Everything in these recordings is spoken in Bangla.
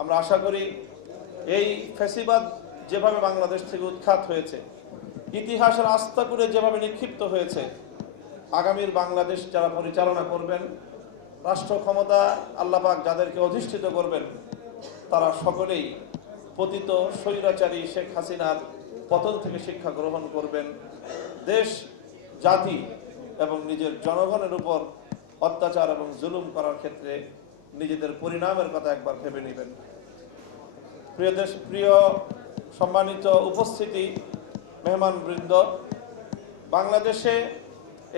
আমরা আশা করি এই ফ্যাসিবাদ যেভাবে বাংলাদেশ থেকে উৎখাত হয়েছে, ইতিহাসের আস্থা করে যেভাবে নিক্ষিপ্ত হয়েছে, আগামীর বাংলাদেশ যারা পরিচালনা করবেন, রাষ্ট্র ক্ষমতা আল্লাহ পাক যাদেরকে অধিষ্ঠিত করবেন, তারা সকলেই পতিত স্বৈরাচারী শেখ হাসিনার পতন থেকে শিক্ষা গ্রহণ করবেন, দেশ জাতি এবং নিজের জনগণের উপর অত্যাচার এবং জুলুম করার ক্ষেত্রে নিজেদের পরিণামের কথা একবার ভেবে নেবেন। প্রিয় সম্মানিত উপস্থিতি, মেহমানবৃন্দ, বাংলাদেশে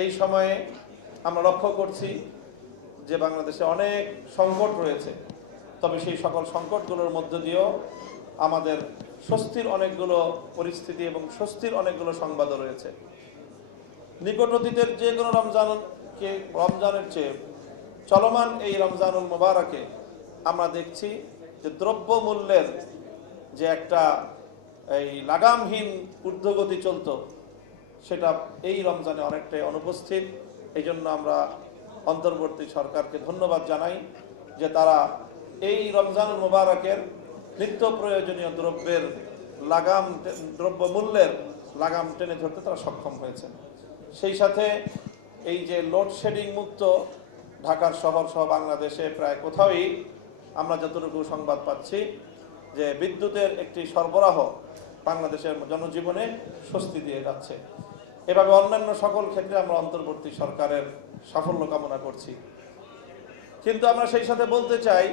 এই সময়ে আমরা লক্ষ্য করছি যে বাংলাদেশে অনেক সংকট রয়েছে, তবে সেই সকল সংকটগুলোর মধ্য দিয়েও আমাদের স্বস্তির অনেকগুলো পরিস্থিতি এবং স্বস্তির অনেকগুলো সংবাদও রয়েছে। নিকট অতীতের যে কোনো রমজানের চেয়ে চলমান এই রমজানুল মুবারকে আমরা দেখছি যে দ্রব্যমূল্যের যে একটা এই লাগামহীন ঊর্ধ্বগতি চলত, সেটা এই রমজানে অনেকটাই অনুপস্থিত। এই জন্য আমরা অন্তর্বর্তী সরকারকে ধন্যবাদ জানাই যে তারা এই রমজানুল মুবারকের নিত্য প্রয়োজনীয় দ্রব্যমূল্যের লাগাম টেনে ধরতে তারা সক্ষম হয়েছে। সেই সাথে এই যে লোডশেডিং মুক্ত ঢাকার শহর সহ বাংলাদেশে প্রায় কোথাওই আমরা যতটুকু সংবাদ পাচ্ছি যে বিদ্যুতের একটি সরবরাহ বাংলাদেশের জনজীবনে স্বস্তি দিয়ে যাচ্ছে। এভাবে অন্যান্য সকল ক্ষেত্রে আমরা অন্তর্বর্তী সরকারের সাফল্য কামনা করছি। কিন্তু আমরা সেই সাথে বলতে চাই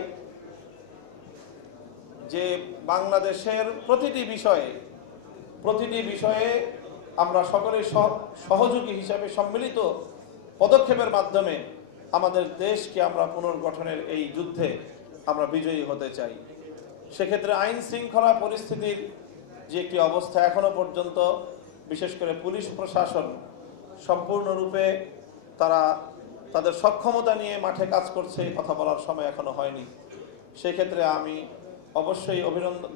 যে বাংলাদেশের প্রতিটি বিষয়ে আমরা সকলের সহযোগী হিসাবে সম্মিলিত পদক্ষেপের মাধ্যমে আমাদের দেশকে আমরা পুনর্গঠনের এই যুদ্ধে আমরা বিজয়ী হতে চাই। সেক্ষেত্রে আইন শৃঙ্খলা পরিস্থিতির যে একটি অবস্থা এখনো পর্যন্ত, বিশেষ করে পুলিশ প্রশাসন সম্পূর্ণরূপে তাদের সক্ষমতা নিয়ে মাঠে কাজ করছে, কথা বলার সময় এখনো হয়নি। সেক্ষেত্রে আমি অবশ্যই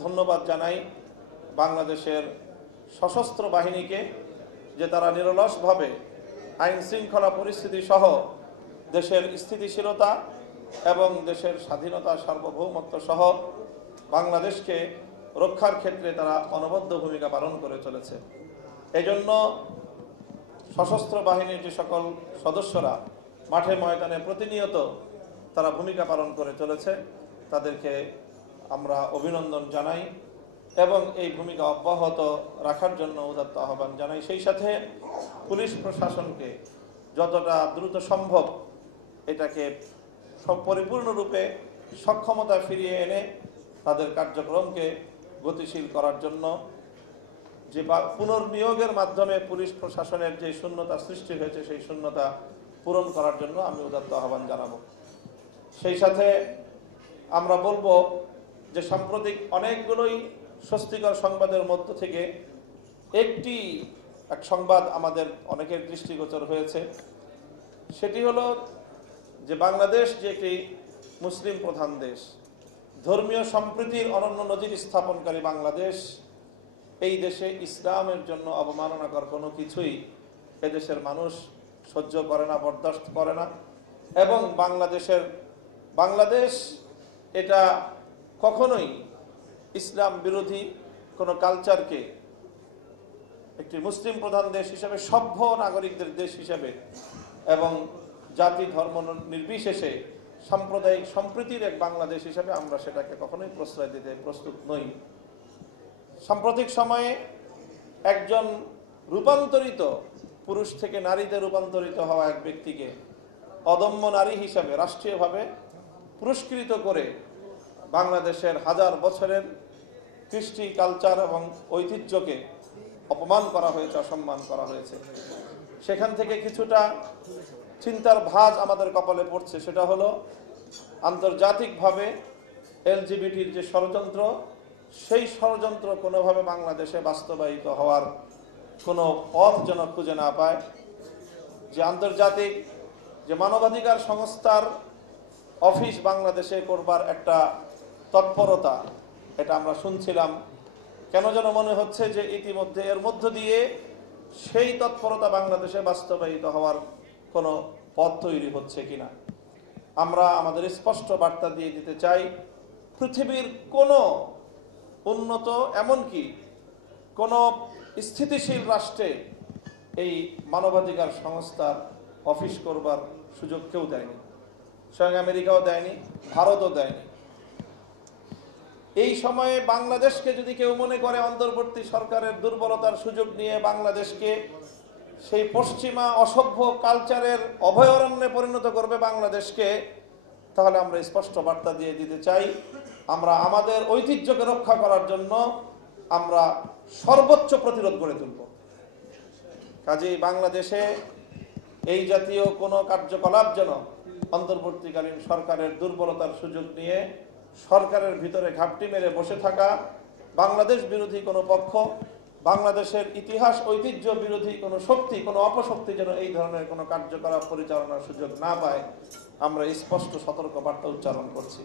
ধন্যবাদ জানাই বাংলাদেশের সশস্ত্র বাহিনীকে যে তারা নিরলসভাবে আইন শৃঙ্খলা পরিস্থিতি সহ দেশের স্থিতিশীলতা এবং দেশের স্বাধীনতা সার্বভৌমত্ব সহ বাংলাদেশকে রক্ষার ক্ষেত্রে তারা অনবদ্য ভূমিকা পালন করে চলেছে। এজন্য সশস্ত্র বাহিনীর যে সকল সদস্যরা মাঠে ময়দানে প্রতিনিয়ত তারা ভূমিকা পালন করে চলেছে, তাদেরকে আমরা অভিনন্দন জানাই এবং এই ভূমিকা অব্যাহত রাখার জন্য উদাত্ত আহ্বান জানাই। সেই সাথে পুলিশ প্রশাসনকে যতটা দ্রুত সম্ভব এটাকে পরিপূর্ণরূপে সক্ষমতা ফিরিয়ে এনে তাদের কার্যক্রমকে গতিশীল করার জন্য, যে পুনর্নিয়োগের মাধ্যমে পুলিশ প্রশাসনের যে শূন্যতা সৃষ্টি হয়েছে সেই শূন্যতা পূরণ করার জন্য আমি উদাত্ত আহ্বান জানাবো। সেই সাথে আমরা বলবো যে সাম্প্রতিক অনেকগুলোই স্বস্তিকর সংবাদের মধ্য থেকে এক সংবাদ আমাদের অনেকের দৃষ্টিগোচর হয়েছে। সেটি হলো যে বাংলাদেশ যে একটি মুসলিম প্রধান দেশ, ধর্মীয় সম্প্রীতির অনন্য নজির স্থাপনকারী বাংলাদেশ, এই দেশে ইসলামের জন্য অবমাননাকর কোনো কিছুই এদেশের মানুষ সহ্য করে না, বরদাস্ত করে না। এবং বাংলাদেশ এটা কখনোই ইসলাম বিরোধী কোনো কালচারকে একটি মুসলিম প্রধান দেশ হিসেবে, সভ্য নাগরিকদের দেশ হিসেবে এবং জাতি ধর্ম নির্বিশেষে সাম্প্রদায়িক সম্প্রীতির এক বাংলাদেশ হিসেবে আমরা সেটাকে কখনোই প্রশ্রয় দিতে প্রস্তুত নই। সাম্প্রতিক সময়ে একজন রূপান্তরিত পুরুষ থেকে নারীতে রূপান্তরিত হওয়া এক ব্যক্তিকে অদম্য নারী হিসাবে রাষ্ট্রীয়ভাবে পুরস্কৃত করে বাংলাদেশের হাজার বছরের কৃষ্টি, কালচার এবং ঐতিহ্যকে অপমান করা হয়েছে, অসম্মান করা হয়েছে। সেখান থেকে কিছুটা চিন্তার ভাঁজ আমাদের কপালে পড়ছে। সেটা হলো আন্তর্জাতিকভাবে এলজিবিটির যে ষড়যন্ত্র, সেই ষড়যন্ত্র কোনোভাবে বাংলাদেশে বাস্তবায়িত হওয়ার কোনো পথ যেন খুঁজে না পায়। যে আন্তর্জাতিক যে মানবাধিকার সংস্থার অফিস বাংলাদেশে করবার একটা তৎপরতা, এটা আমরা শুনছিলাম, কেন যেন মনে হচ্ছে যে ইতিমধ্যে এর মধ্য দিয়ে সেই তৎপরতা বাংলাদেশে বাস্তবায়িত হওয়ার কোনো পথ তৈরি হচ্ছে কিনা। আমরা আমাদের স্পষ্ট বার্তা দিয়ে দিতে চাই, পৃথিবীর কোনো উন্নত এমনকি কোনো স্থিতিশীল রাষ্ট্রে এই মানবাধিকার সংস্থার অফিস করবার সুযোগ কেউ দেয়নি। স্বয়ং আমেরিকাও দেয়নি, ভারতও দেয়নি। এই সময়ে বাংলাদেশকে যদি কেউ মনে করে অন্তর্বর্তী সরকারের দুর্বলতার সুযোগ নিয়ে বাংলাদেশকে সেই পশ্চিমা অসভ্য কালচারের অভয়ারণ্যে পরিণত করবে বাংলাদেশকে, তাহলে আমরা স্পষ্ট বার্তা দিয়ে দিতে চাই, আমরা আমাদের ঐতিহ্যকে রক্ষা করার জন্য আমরা সর্বোচ্চ প্রতিরোধ গড়ে তুলব। কাজেই বাংলাদেশে এই জাতীয় কোনো কার্যকলাপ যেন অন্তর্বর্তীকালীন সরকারের দুর্বলতার সুযোগ নিয়ে সরকারের ভিতরে ঘাপটি মেরে বসে থাকা বাংলাদেশ বিরোধী কোনো পক্ষ, বাংলাদেশের ইতিহাস ঐতিহ্য বিরোধী কোনো শক্তি, কোনো অপশক্তি যেন এই ধরনের কোনো কার্যকলাপ পরিচালনার সুযোগ না পায়, আমরা স্পষ্ট সতর্ক বার্তা উচ্চারণ করছি।